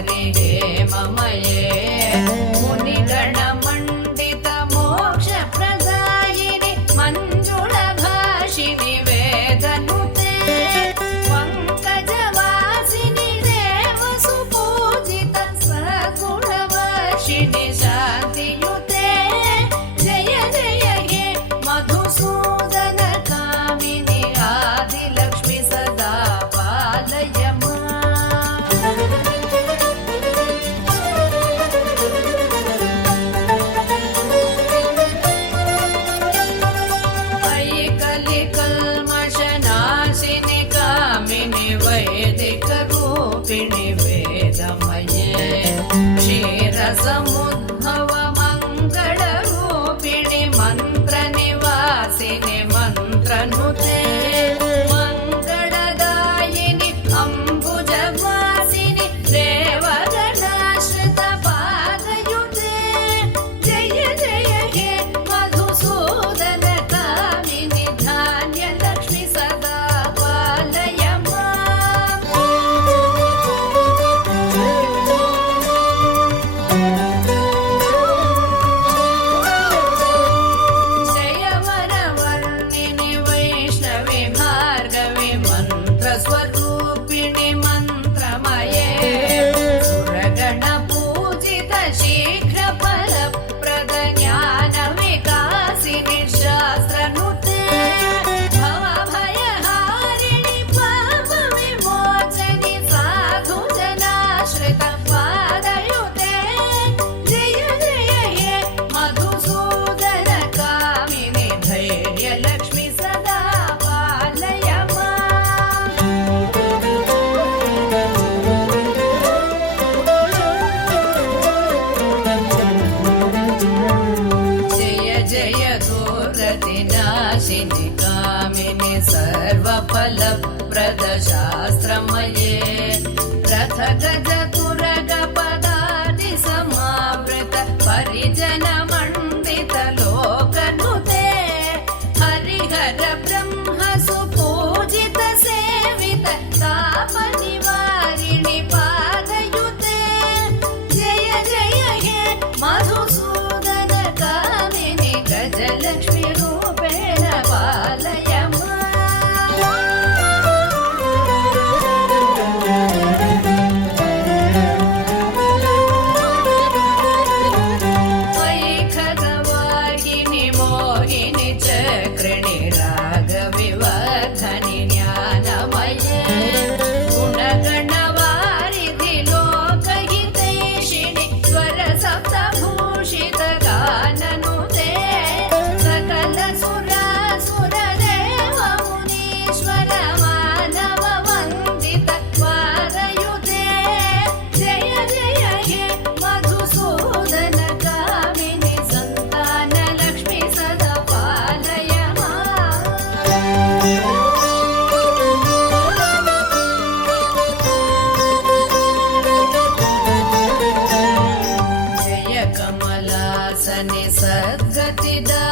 सुन्दरि हेममये मुनिगणमण्डित मोक्षप्रदायिनि मञ्जुळभाषिनि वेदनुते पङ्कजवासिनि देवसुपूजित सगुणवर्षिणि शान्तियुते जय जय हे मधुसूदन कामिनि आदिलक्ष्मि सदा पालय मयि कलिकल्मषनाशिनि कामिनि वैदिकरूपिणि वेदमये क्षीरसमुद्भव मङ्गलरूपिणि मन्त्रनिवासिनि मन्त्रनुते मङ्गलदायिनि अम्बुजवासिनि देवगणाश्रित पादयुते जय जय हे मधुसूदन कामिनि धान्यलक्ष्मि सदा पालय जय वरवर्णिनि वैष्णवि भार्गवि मन्त्रस्वरूपिणि मन्त्रमये सुरगणपूजित शीघ्रफलप्रद ज्ञानविकासिनि शास्त्रनुते भवभयहारिणि पापविमोचनि साधुजनाश्रित पादयुते जय जय हे मधुसूदन कामिनि धैर्यलक्ष्मि सदा पालय जय जय दुर्गतिनाशिनि कामिनि सर्वफलप्रद शास्त्रमये रथगजतुरगपदाति समावृत परिजनमण्डित लोकनुते हरिहर ब्रह्म सुपूजित सेवित तापनिवारिणि पादयुते जय जय हे मधुसूदन कामिनि गजलक्ष्मि रूपेण पालय मयि खगवाहिनि मोहिनि चक्रिणि रागविवर्धनि ज्ञानमये गुणगणवारिधि लोकहितैषिणि स्वरसप्तभूषित गाननुते सकल सुरासुरदेव मुनीश्वर मानव वन्दित पादयुते जय जय हे मधुसूदन कामिनि सन्तानलक्ष्मि सदा पालय जय कमलासनि सद्गतिदा